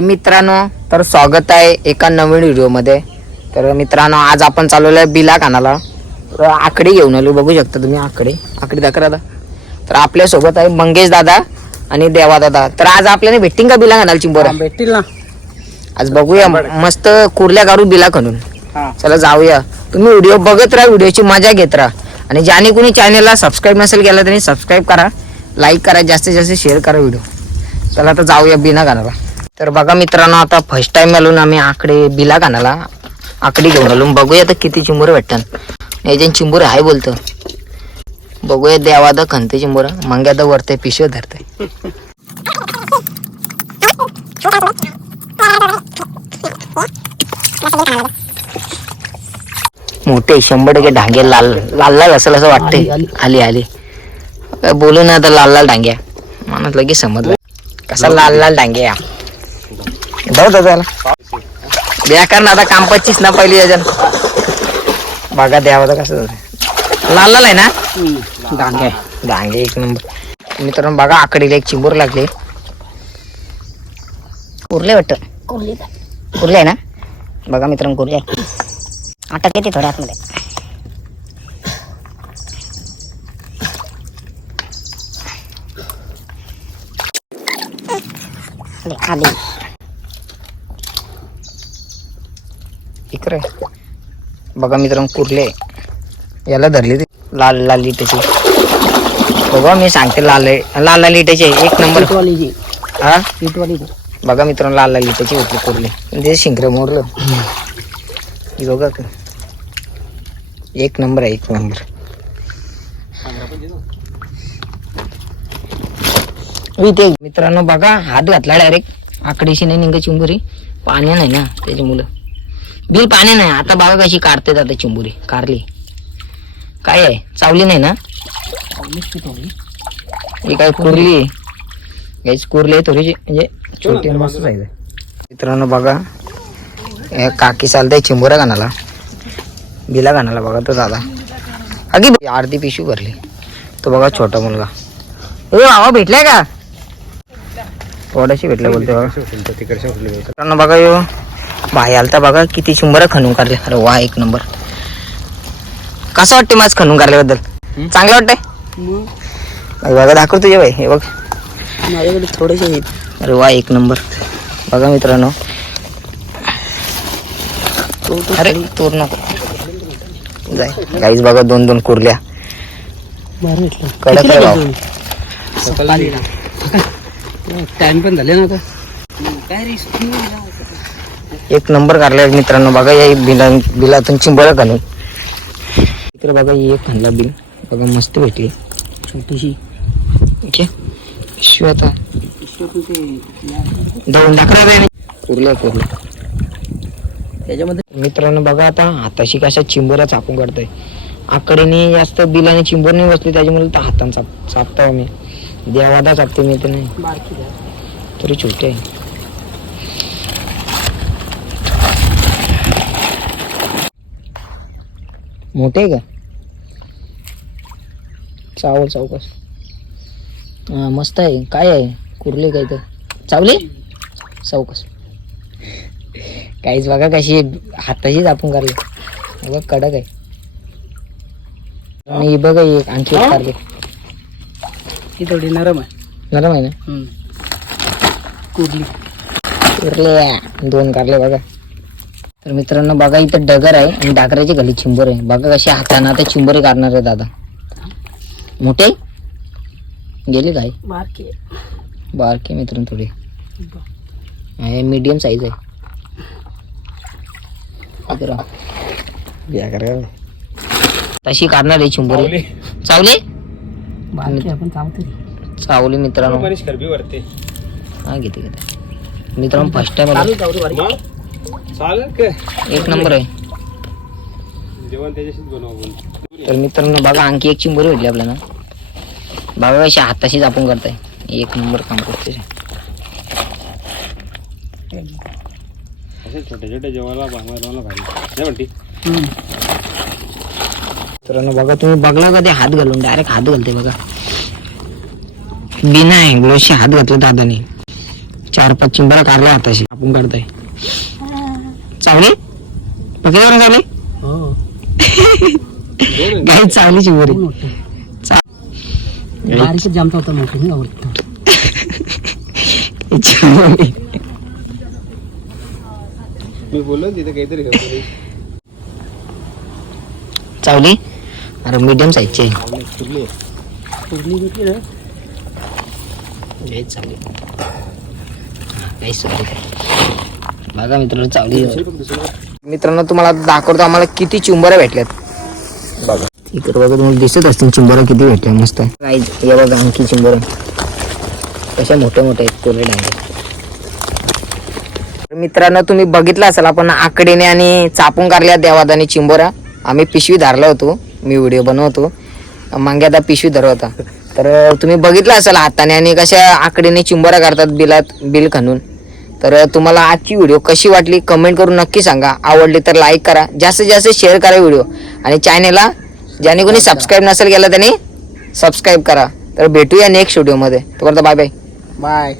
मित्रांनो तर स्वागत आहे एका नवीन व्हिडिओमध्ये. तर मित्रांनो आज आपण चालवलं आहे बिला कानाला तर आकडे घेऊन आलो बघू शकता तुम्ही आकडे. आकडे दाखवा दादा. तर आपल्यासोबत आहे मंगेश दादा आणि देवा दादा. तर आज आपल्याला भेटतील का बिला कानाला चिंबोऱ्या? भेटतील ना. आज बघूया मस्त कुर्ल्या काढू बिला खणून चला जाऊया. तुम्ही व्हिडिओ बघत राहा व्हिडिओची मजा घेत राहा. आणि ज्याने कोणी चॅनलला सबस्क्राईब नसेल केला त्यांनी सबस्क्राईब करा लाईक करा जास्तीत जास्त शेअर करा व्हिडिओ. चला आता जाऊया बिना गाण्याला तर बघा मित्रांनो आता फर्स्ट टाइम आलो आम्ही आकडे बिला गाण्याला आकडे घेऊन आलो. बघूया आता किती चिंबोरं भेटतात याच्या चिंबोरं आहे बोलतो. बघूया देवा द खंते चिंबोरं. मंग्या द वरते पिशव धरते. मोठे शंभर टक्के डांगे लाल लाल लाल असेल असं वाटतंय. आली आली. बोलू ना आता लाल लाल डांग्या मनात लगेच समजलं. कसा लाल लाल डांग्या जाऊ दादा बेकार ना आता काम पच्चीस ना पहिली याच्यात. बघा द्यावा तर कसं झालं. लाल लाल आहे ना? डांगे डांगे एक नंबर. मित्रांनो बघा आकडीला एक चिंबूर लागले. उरले वाटत? उरले आहे ना? बघा मित्रांनो कुरले अटक येते थोड्या आतमध्ये. खाली इकडे बघा मित्रांनो कुर्ले याला धरली ती. लाल लाल लिटाची. बघा मी सांगते लाल लाल लाल लिटाची आहे, एक नंबर. हा? बघा मित्रांनो लाल लाल लिटाची होती कुर्ले. ते शिंकर मोरलं. ही बघा. का. एक नंबर आहे एक नंबर. इथे मित्रांनो बघा हात घातला डायरेक्ट आकडेशी नाही निघा चिंबुरी पाण्या नाही ना त्याची मुलं बिल पाणी नाही. आता बघा कशी काढते आता चिंबुरी. कारली काय आहे? चावली नाही ना? ही काय कुरली? आहे याची कुरली आहे थोडीशी. म्हणजे छोटी मस्त साईज आहे. मित्रांनो बघा. काकी चालतंय चिंबोऱ्या गाण्याला. बिला गाण्याला बघा तो दादा. अगी अर्धी पिशवी भरली. तो बघा छोटा मुलगा. ए बाबा भेटलाय का? थोडाशी भेटला बोलते बघा. मित्रांनो बघा यो. भाई आलता बघा किती चिंबोऱ्या खणून काढले. अरे वा एक नंबर. कसं वाटते माझ खणून काढल्याबद्दल? चांगलं वाटतंय? बघा दाखव तुझे भाई हे बघ. माझ्याकडे थोडेसे आहेत. अरे वा एक नंबर. बघा मित्रांनो. तो तो अरे तोर नको. जाय. गाईज बघा दोन दोन कुरल्या. कडक टाइम पण झाले ना आता. काय रिस्क एक नंबर काढलाय मित्रांनो. बघा या बिला बिलातून चिंबळ घालून इकडे बघा ही एक खाल्ला बिल. बघा मस्त भेटली. छोटीशी. ओके शिव आता. दोन दाखला कुरल्या त्याच्यामध्ये मित्रांनो बघा आता हाताशी कशा चिंबोऱ्या चापून काढतोय. आकडेने जास्त बिलाने चिंबोर नाही बसली त्याच्यामुळे तर हाताने चाप चापतो मी देवादा चापते मी तर नाही. तरी छोटे आहे. मोठे का? चावल चौकस. हा मस्त आहे. काय आहे? कुर्ले काय तर. चावले? चौकस. काहीच बघा कशी हाताशीच आपण काढले. बघा कडक आहे. आणि बघा एक आणखी एक काढले. ती थोडी नरम आहे. नरम आहे ना. कुर्ली. उरले दोन कारले बघा. तर मित्रांनो बघा इथं डगर आहे आणि डाकराची गली चिंबर आहे. बघा कशी हाताने आता चिंबरे काढणार आहे दादा. मोठे? गेले काय? बारकी. बारके मित्रांनो थोडे. मीडियम साईज आहे. तशी काढणार आहे चिंबरे. चावले. चावले? मित्रांनो. हा घेते घेते. मित्रांनो फर्स्ट टाइम. एक नंबर आहे. तर मित्रांनो बघा आणखी एक चिंबोरी भेटली आपल्याला. बघा कशी हाताशीच आपण करताय. एक नंबर काम करते छोटे छोटे जेवायला. मित्रांनो बघा तुम्ही बघला का ते हात घालून? डायरेक्ट हात घालते बघा. बिना अँग्लोशी हात घातला दादाने. चार पाच चिंबरा काढला हाताशी. आपण काढताय. चावली पकडून झाले हो गाई चावली चिंबरी बारीकच जामता होता मोठं नाही आवडतं चिंबरी मी बोललो तिथे काहीतरी खबर चावली अरे मीडियम साईजची आहे कुठली पूर्णी घेतली ना लय चावली काहीच चावली बघा मित्रांनो चावली मित्रांनो तुम्हाला आता दाखवतो आम्हाला किती चिंबऱ्या भेटल्यात. बघा. इकडे बघा तुम्हाला दिसत असतील चिंबऱ्या किती भेटल्या मस्त आहे. बघा आणखी चिंबऱ्या कशा मोठ्या मोठ्या आहेत कोरडे डांगे तर मित्रांनो तुम्ही बघितलं असाल आपण आकडेने आणि चापून काढल्या देवात आणि चिंबोऱ्या आम्ही पिशवी धरला होतो मी व्हिडिओ बनवतो. मांग्यादा पिशवी धरत होता तर तुम्ही बघितलं असाल हाताने आणि कशा आकडेने चिंबोऱ्या करतात बिलात बिल खणून. तर तुम्हाला आजची व्हिडिओ कशी वाटली कमेंट करून नक्की सांगा. आवडली तर लाईक करा. जास्तीत जास्त शेअर करा व्हिडिओ आणि चॅनेलला ज्याने कोणी सबस्क्राईब नसेल केलं त्याने सबस्क्राईब करा. तर भेटूया नेक्स्ट व्हिडिओमध्ये तोपर्यंत बाय बाय बाय